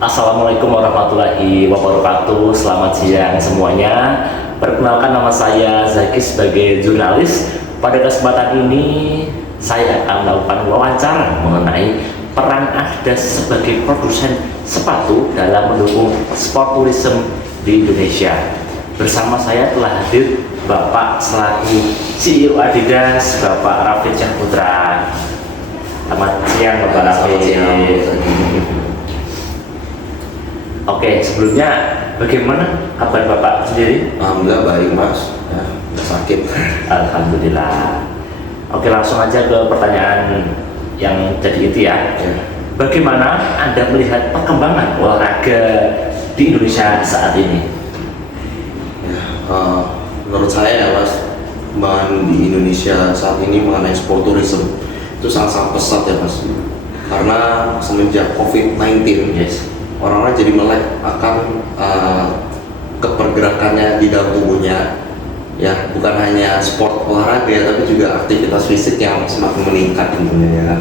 Assalamualaikum warahmatullahi wabarakatuh. Selamat siang semuanya. Perkenalkan, nama saya Zaki sebagai jurnalis. Pada kesempatan ini saya akan melakukan wawancara mengenai peran Adidas sebagai produsen sepatu dalam mendukung sport tourism di Indonesia. Bersama saya telah hadir Bapak selaku CEO Adidas, Bapak Rafid Syahputra. Selamat siang Bapak Rafid. Oke, sebelumnya bagaimana kabar Bapak sendiri? Alhamdulillah baik Mas, ya, udah sakit. Alhamdulillah. Oke, langsung aja ke pertanyaan yang jadi inti ya. Bagaimana Anda melihat perkembangan olahraga di Indonesia saat ini? Ya, menurut saya ya Mas, perkembangan di Indonesia saat ini mengenai sport tourism itu sangat-sangat pesat ya Mas. Karena semenjak COVID-19, orang-orang jadi melek akan kepergerakannya di dalam tubuhnya, ya bukan hanya sport olahraga tapi juga aktivitas fisik yang semakin meningkat tentunya ya.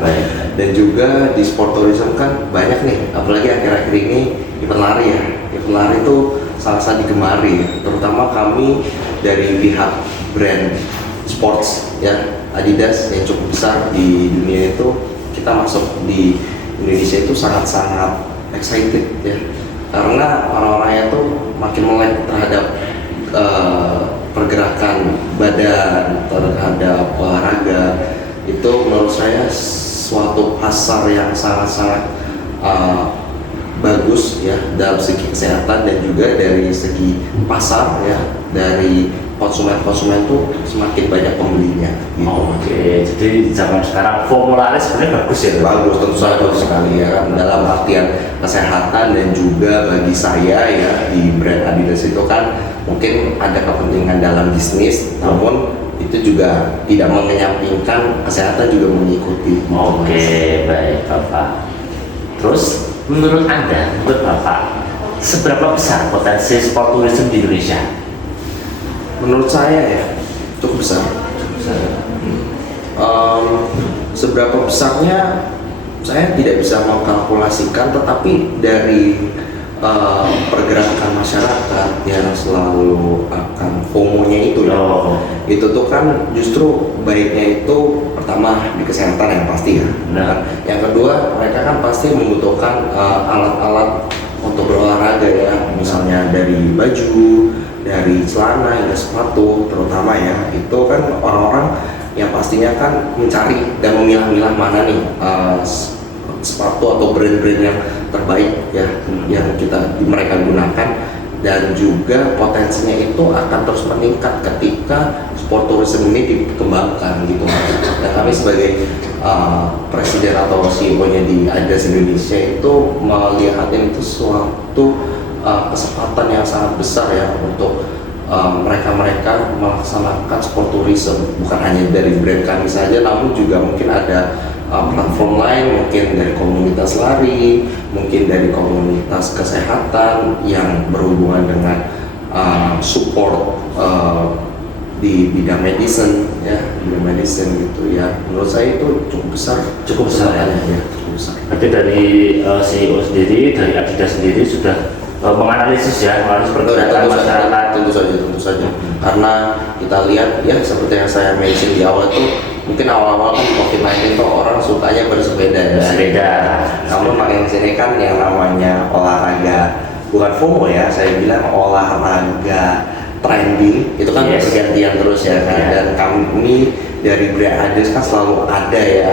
Dan juga di sport tourism kan banyak nih, apalagi akhir-akhir ini event lari ya. Event lari itu sangat-sangat digemari ya, terutama kami dari pihak brand sports ya, Adidas yang cukup besar di dunia itu. Kita masuk di Indonesia itu sangat-sangat excited ya, karena orang-orangnya tuh makin melek terhadap pergerakan badan, terhadap olahraga. Itu menurut saya suatu pasar yang sangat-sangat bagus ya dalam segi kesehatan dan juga dari segi pasar ya, dari konsumen tuh semakin banyak pembelinya gitu. Oke, jadi zaman sekarang formula sebenarnya bagus ya? Bagus, tentu saja bagus sekali ya, dalam artian kesehatan. Dan juga bagi saya ya, di brand Adidas itu kan mungkin ada kepentingan dalam bisnis, namun itu juga tidak mengenyampingkan kesehatan juga mengikuti. Oke, baik Bapak. Terus menurut Bapak, seberapa besar potensi sport tourism di Indonesia? Menurut saya ya cukup besar. Seberapa besarnya saya tidak bisa mengkalkulasikan, tetapi dari pergerakan masyarakat yang selalu akan FOMO-nya itu ya, itu tuh kan justru baiknya itu pertama di kesehatan yang pasti ya. Nah, yang kedua mereka kan pasti membutuhkan alat-alat untuk berolahraga ya, misalnya dari baju, dari celana hingga sepatu terutama ya. Itu kan orang-orang yang pastinya kan mencari dan memilah-milah mana nih sepatu atau brand-brand yang terbaik ya, yang mereka gunakan. Dan juga potensinya itu akan terus meningkat ketika sport tourism ini dikembangkan gitu. Dan kami sebagai presiden atau CEO-nya di Adidas Indonesia itu melihatnya itu suatu kesempatan yang sangat besar ya untuk mereka melaksanakan sport tourism, bukan hanya dari brand kami saja, namun juga mungkin ada platform lain, mungkin dari komunitas lari, mungkin dari komunitas kesehatan yang berhubungan dengan support di bidang medicine ya, bidang medicine gitu ya. Menurut saya itu cukup besar ya, cukup besar. Berarti dari CEO sendiri, dari Adidas sendiri sudah menganalisis pergerakan masyarakat. Tentu saja. Karena kita lihat ya, seperti yang saya mention di awal tuh, mungkin awal-awal kan COVID-19 tuh orang sukanya bersepeda ya. Namun makin kesini kan yang namanya olahraga, bukan FOMO ya, saya bilang olahraga trending itu kan bergantian terus ya kan. Dan kami dari brand Adidas kan selalu ada ya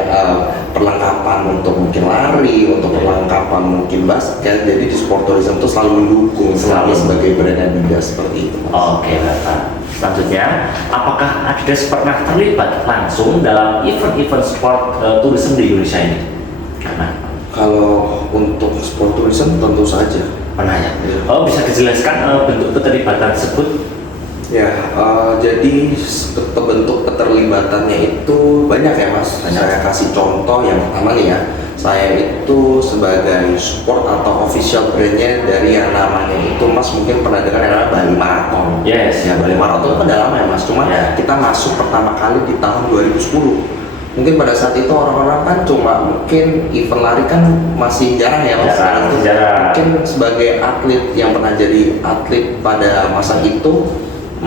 perlengkapan untuk mungkin lari, untuk perlengkapan mungkin basket. Jadi di sport tourism itu selalu mendukung sebagai brand Adidas seperti itu. Oke Bapak. Selanjutnya, apakah Adidas pernah terlibat langsung dalam event-event sport tourism di Indonesia ini? Kalau untuk sport tourism tentu saja pernah ya. Bisa dijelaskan bentuk keterlibatan tersebut? Ya, jadi bentuk keterlibatannya itu banyak ya Mas. Saya kasih contoh yang pertama nih ya. Saya itu sebagai support atau official brandnya dari yang namanya itu Mas mungkin pernah dengar yang namanya Bali Marathon. Yes. Ya, Bali Marathon itu udah lama ya Mas. Cuma kita masuk pertama kali di tahun 2010. Mungkin pada saat itu orang-orang kan cuma mungkin event lari kan masih jarang ya Mas. Jarang. mungkin sebagai atlet yang pernah jadi atlet pada masa itu,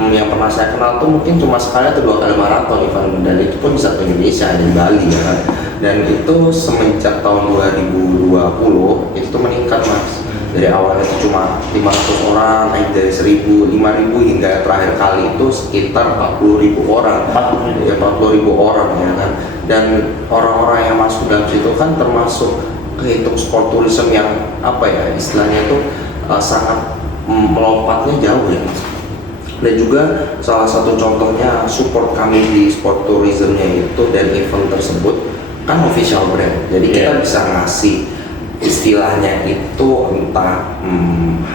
yang pernah saya kenal tuh mungkin cuma sekali atau 2 kali maraton event, dan itu pun bisa ke Indonesia di Bali ya kan. Dan itu semenjak tahun 2020 itu tuh meningkat mas. Dari awalnya itu cuma 500 orang, naik dari 1000, 5000 hingga terakhir kali itu sekitar 40.000 orang. 40.000 orang ya kan. Dan orang-orang yang masuk dalam situ kan termasuk kehitung sport tourism yang apa ya istilahnya itu sangat melompatnya jauh ya mas. Dan juga salah satu contohnya support kami di sport tourismnya itu dan event tersebut kan official brand. Jadi kita bisa ngasih istilahnya itu entah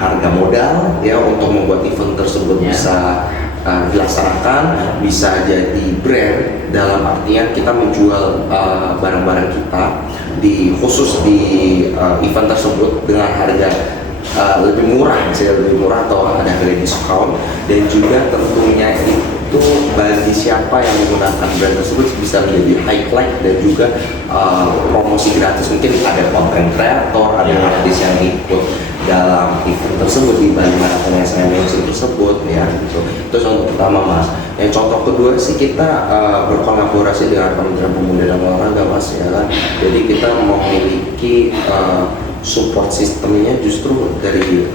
harga modal ya untuk membuat event tersebut bisa dilaksanakan, bisa jadi brand dalam artian kita menjual barang-barang kita khusus di event tersebut dengan harga lebih murah, misalnya lebih murah atau ada harga diskon. Dan juga tentunya itu bagi siapa yang menggunakan brand tersebut bisa menjadi highlight dan juga promosi gratis. Mungkin ada content creator, ada artis yang ikut dalam event tersebut di Bali Marathon yang saya mention tersebut ya gitu. Itu contoh pertama mas. Yang contoh kedua sih kita berkolaborasi dengan Kementerian Pemuda dan Olahraga mas ya kan. Jadi kita memiliki support sistemnya justru dari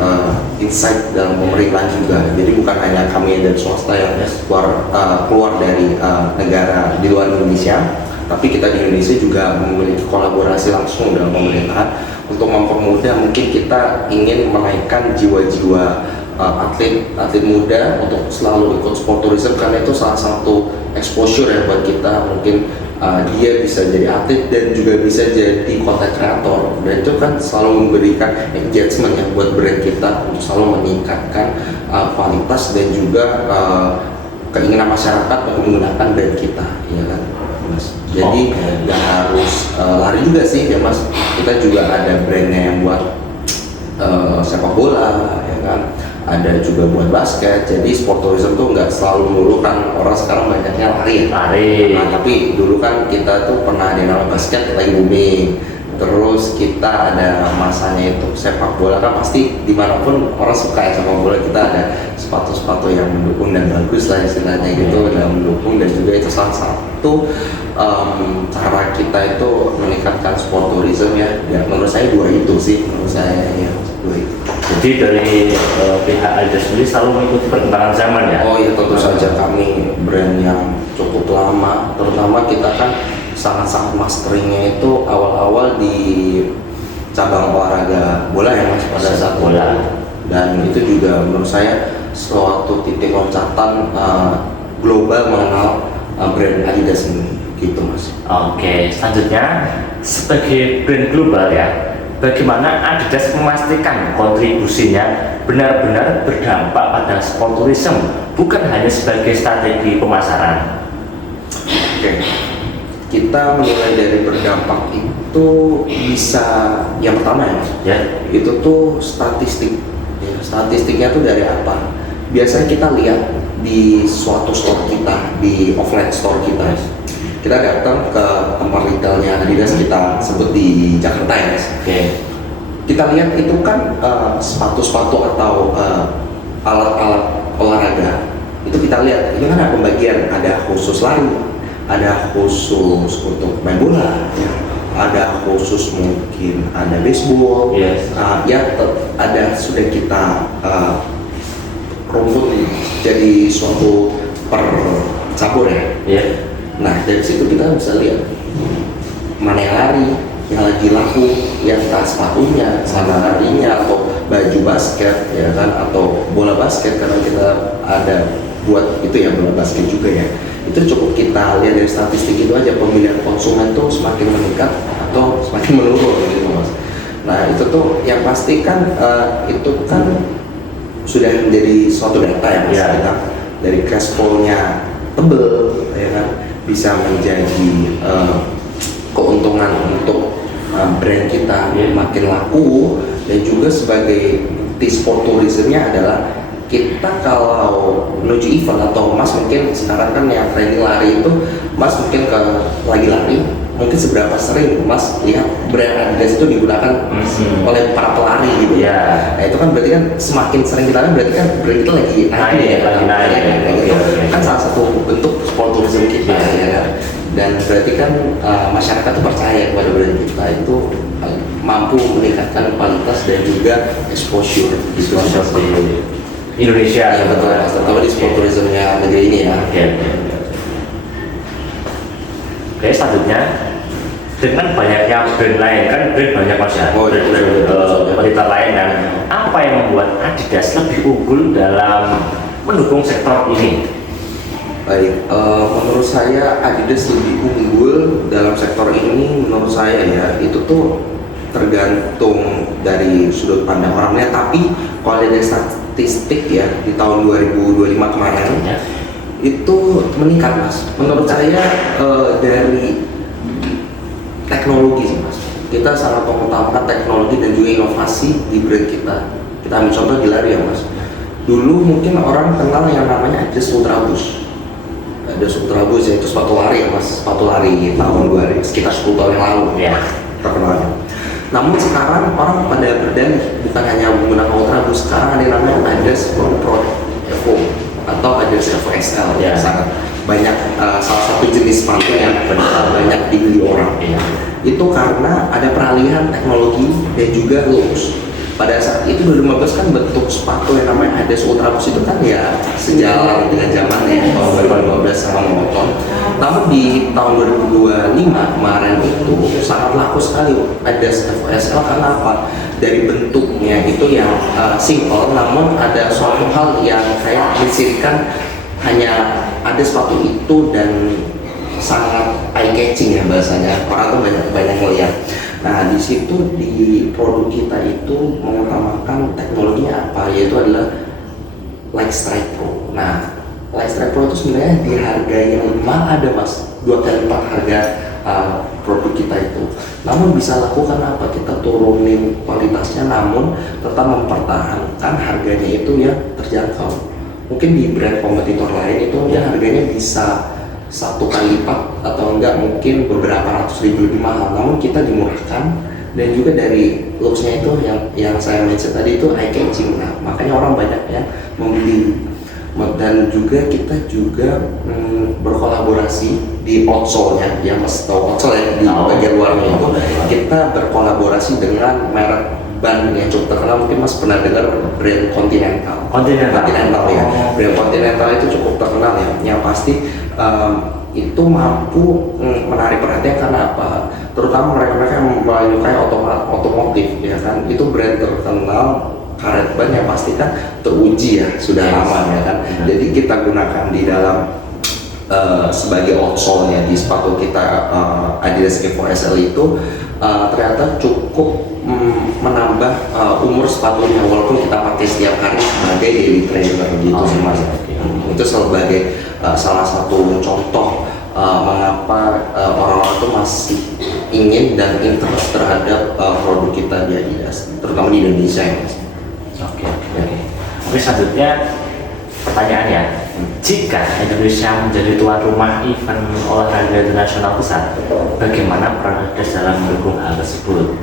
insight dalam pemerintahan juga. Jadi bukan hanya kami dari swasta yang keluar dari negara di luar Indonesia, tapi kita di Indonesia juga memiliki kolaborasi langsung dengan pemerintahan untuk mempermudah. Mungkin kita ingin menaikkan jiwa-jiwa atlet muda untuk selalu ikut sport tourism, karena itu salah satu exposure ya buat kita. Mungkin dia bisa jadi atlet dan juga bisa jadi content creator, dan itu kan selalu memberikan engagement yang buat brand kita untuk selalu meningkatkan kualitas dan juga keinginan masyarakat untuk menggunakan brand kita ya kan mas. Jadi nggak harus lari juga sih ya mas, kita juga ada brandnya yang buat sepak bola ya kan, ada juga buat basket. Jadi sport tourism tuh nggak selalu melulu kan, orang sekarang banyaknya lari. Nah, tapi dulu kan kita tuh pernah ada nama basket lagi booming, terus kita ada masanya itu sepak bola kan, pasti dimanapun orang suka ya sepak bola. Kita ada sepatu-sepatu yang mendukung dan bagus lah istilahnya gitu, dalam mendukung. Dan juga itu salah satu cara kita itu meningkatkan sport tourism ya. Menurut saya dua itu sih, menurut saya ya dua itu. Jadi dari pihak Adidas sendiri selalu mengikuti perkembangan zaman ya? Oh iya, tentu saja kami brand yang cukup lama, terutama kita kan sangat-sangat masteringnya itu awal-awal di cabang olahraga bola ya mas, pada saat bola. Dan itu juga menurut saya suatu titik loncatan global mengenal brand Adidas ini gitu mas. Oke, selanjutnya sebagai brand global ya, bagaimana Adidas memastikan kontribusinya benar-benar berdampak pada sport tourism, bukan hanya sebagai strategi pemasaran? Oke, kita menilai dari berdampak itu bisa, yang pertama ya mas, itu tuh statistik. Statistiknya tuh dari apa? Biasanya kita lihat di suatu store kita, di offline store kita. Kita datang ke tempat retailnya Adidas, kita sebut di Jakarta ya mas. Kita lihat itu kan sepatu-sepatu atau alat-alat olahraga. Itu kita lihat, ini kan ada pembagian, ada khusus lari, ada khusus untuk main bola, ya. Ada khusus mungkin ada baseball, ada sudah kita rumput jadi suatu per cabur ya. Nah dari situ kita bisa lihat mana yang lari, yang lagi laku, yang entah sepatunya, sana larinya, atau baju basket ya kan, atau bola basket karena kita ada buat itu ya, bola basket juga ya. Itu cukup kita lihat dari statistik itu aja, pemilihan konsumen tuh semakin meningkat atau semakin menurun gitu mas. Nah itu tuh yang pasti kan itu kan sudah menjadi suatu data ya mas. Kita dari cash flow-nya tebel ya kan, bisa menjadi keuntungan untuk brand kita makin laku. Dan juga sebagai sport tourismnya adalah kita kalau menuju event atau mas mungkin sekarang kan yang trending lari itu, mas mungkin lagi lari, mungkin seberapa sering mas lihat brand Adidas itu digunakan oleh para pelari gitu ya. Nah, itu kan berarti kan semakin sering kita lihat berarti kan brand kita lagi naik ya. lagi naik. Nah, itu Oke. kan salah satu bentuk sport tourism kita ya kan. Dan berarti kan masyarakat tuh percaya kepada brand kita itu mampu meningkatkan kualitas dan juga exposure gitu. Di Indonesia. Ya betul, Mas. Terutama di sport tourismnya negeri ini ya. Oke. Oke, selanjutnya dengan banyaknya brand lain kan brand banyak mas ya, Oh, iya, betul. wanita lain dan apa yang membuat Adidas lebih unggul dalam mendukung sektor ini? Baik, menurut saya Adidas lebih unggul dalam sektor ini. Menurut saya ya itu tuh tergantung dari sudut pandang orangnya. Tapi kalau dari statistik ya di tahun 2025 kemarin Ya. itu meningkat mas. Menurut saya dari teknologi sih mas. Kita sangat mengutamakan teknologi dan juga inovasi di brand kita. Kita ambil contoh di lari ya mas. Dulu mungkin orang kenal yang namanya Adidas Ultra Boost. Adidas Ultra Boost yaitu sepatu lari ya mas. Sepatu lari tahun 2000 sekitar 10 tahun yang lalu Ya. terkenalnya. Namun sekarang orang pada berdalih bukan hanya menggunakan Ultra Boost, sekarang ada yang namanya Adidas Pro Evo atau Adidas Evo XL Ya. sangat banyak salah satu jenis sepatu yang banyak dibeli orang. Iya. Itu karena ada peralihan teknologi dan juga looks. Pada saat itu 2015 kan bentuk sepatu yang namanya Adidas Ultra Boost itu kan ya sejalan dengan zamannya tahun 2015 sama monoton. Namun di tahun 2025 kemarin itu sangat laku sekali Adidas Evo SL karena apa? Dari bentuknya itu yang simple, namun ada suatu hal yang kayak mensirikan hanya ada sepatu itu dan sangat eye catching ya bahasanya, orang tuh banyak ngeliat. Nah di situ di produk kita itu mengutamakan teknologinya apa, yaitu adalah Lightstrike Pro. Nah Lightstrike Pro itu sebenarnya di harga yang lebih mahal ada mas, 2 kali lipat harga produk kita itu. Namun bisa lakukan apa? Kita turunin kualitasnya, namun tetap mempertahankan harganya itu yang terjangkau. Mungkin di brand kompetitor lain itu mungkin harganya bisa 1 kali lipat atau enggak mungkin beberapa ratus ribu lebih mahal, namun kita dimurahkan dan juga dari looksnya itu yang saya mention tadi itu eye catching. Nah makanya orang banyak yang membeli. Dan juga kita juga berkolaborasi di outsole-nya, yang mas tahu outsole ya di bagian luarnya itu kita berkolaborasi dengan merek ban yang cukup terkenal, mungkin mas pernah dengar brand Continental ya. Brand Continental itu cukup terkenal ya, yang pasti itu mampu menarik perhatian karena apa? Terutama mereka-mereka yang menyukai otomotif ya kan, itu brand terkenal karet ban yang pasti kan teruji ya, sudah lama ya kan. Jadi kita gunakan di dalam sebagai outsole ya di sepatu kita Adidas Evo SL itu ternyata cukup menambah umur sepatunya walaupun kita pakai setiap hari sebagai daily trainer gitu sih mas. Itu sebagai salah satu contoh mengapa orang-orang itu masih ingin dan interest terhadap produk kita di Adidas, terutama di Indonesia ya mas. Oke. Selanjutnya pertanyaannya, jika Indonesia menjadi tuan rumah event olahraga internasional besar, bagaimana peran Adidas dalam mendukung hal tersebut?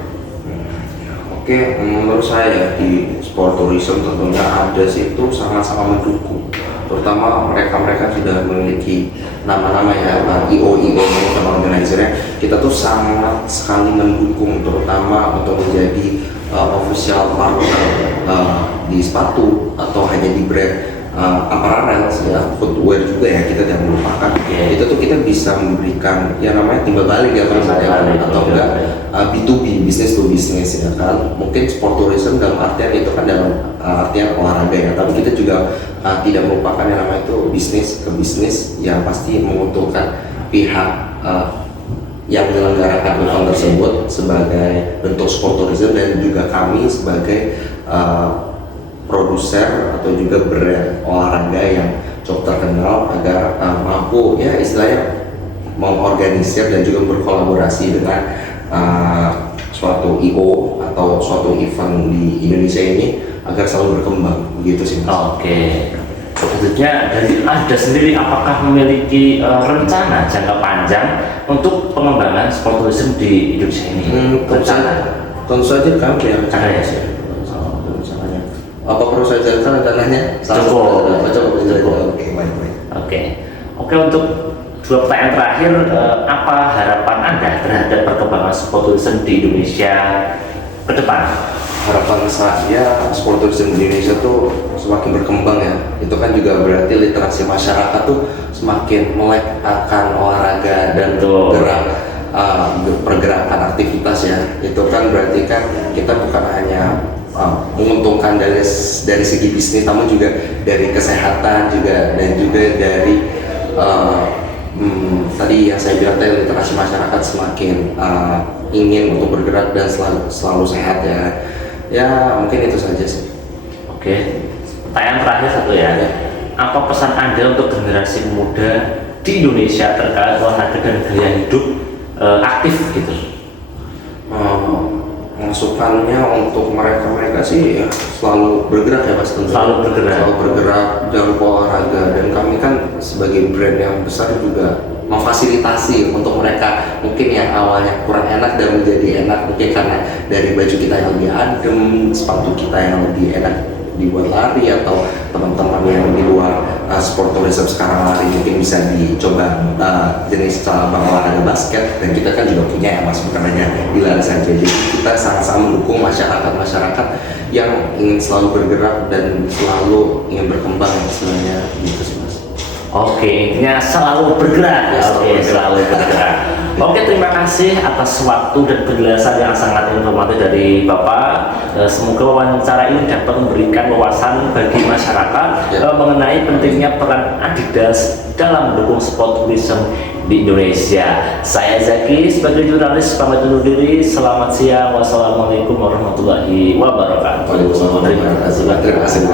Oke, menurut saya di sport tourism tentunya Adidas itu sangat-sangat mendukung, terutama mereka sudah memiliki nama-nama ya, IO sama organizer-nya. Kita tuh sangat sekali mendukung, terutama untuk menjadi official partner di sepatu atau hanya di brand apparel ya, footwear juga ya, kita jangan melupakan. Itu tuh kita bisa memberikan yang namanya timbal balik ya atau enggak B2B, business to business ya kan. Mungkin sport tourism dalam artian itu kan dalam artian olahraga ya, tapi kita juga tidak melupakan yang namanya itu bisnis ke bisnis yang pasti menguntungkan pihak yang menyelenggarakan event tersebut sebagai bentuk sport tourism, dan juga kami sebagai produser atau juga brand olahraga yang cukup terkenal agar mampu ya istilahnya mengorganisir dan juga berkolaborasi dengan suatu IO atau suatu event di Indonesia ini agar selalu berkembang begitu sih mas. Oke. Selanjutnya dari Adidas sendiri apakah memiliki rencana jangka panjang untuk pengembangan sport tourism di Indonesia ini? Tentu saja kami punya Rencana ya sih. rencananya Cukup. Cukup. Oke, baik. Oke, untuk dua pertanyaan terakhir, apa harapan Anda terhadap perkembangan sport tourism di Indonesia ke depan? Harapan saya sport tourism di Indonesia tuh semakin berkembang ya. Itu kan juga berarti literasi masyarakat tuh semakin melek akan olahraga dan pergerakan aktivitas ya. Itu kan berarti kan kita bukan hanya menguntungkan dari segi bisnis, namun juga dari kesehatan juga, dan juga dari tadi yang saya bilang tadi, literasi masyarakat semakin ingin untuk bergerak dan selalu sehat ya. Ya mungkin itu saja sih. Oke, pertanyaan terakhir satu ya. Apa pesan Anda untuk generasi muda di Indonesia terkait olahraga dan gaya hidup aktif gitu? Masukannya untuk mereka sih ya selalu bergerak ya Mas, Selalu bergerak, jangan lupa olahraga. Dan kami kan sebagai brand yang besar juga memfasilitasi untuk mereka mungkin yang awalnya kurang enak dan menjadi enak, mungkin karena dari baju kita yang lebih adem, sepatu kita yang lebih enak dibuat lari, atau teman-teman yang di luar sport tourism sekarang lari mungkin bisa dicoba jenis cabang olahraga basket. Dan kita kan juga punya ya Mas, bukan hanya di lari saja. Jadi kita sama-sama mendukung masyarakat yang ingin selalu bergerak dan selalu ingin berkembang istilahnya gitu sih Mas. Oke, intinya selalu bergerak. Selalu bergerak. Oke, terima kasih atas waktu dan penjelasan yang sangat informatif dari Bapak. Semoga wawancara ini dapat memberikan wawasan bagi masyarakat mengenai pentingnya peran Adidas dalam mendukung sport tourism di Indonesia. Saya Zaki sebagai jurnalis pamit undur diri. Selamat siang. Wassalamualaikum warahmatullahi wabarakatuh. Terima kasih.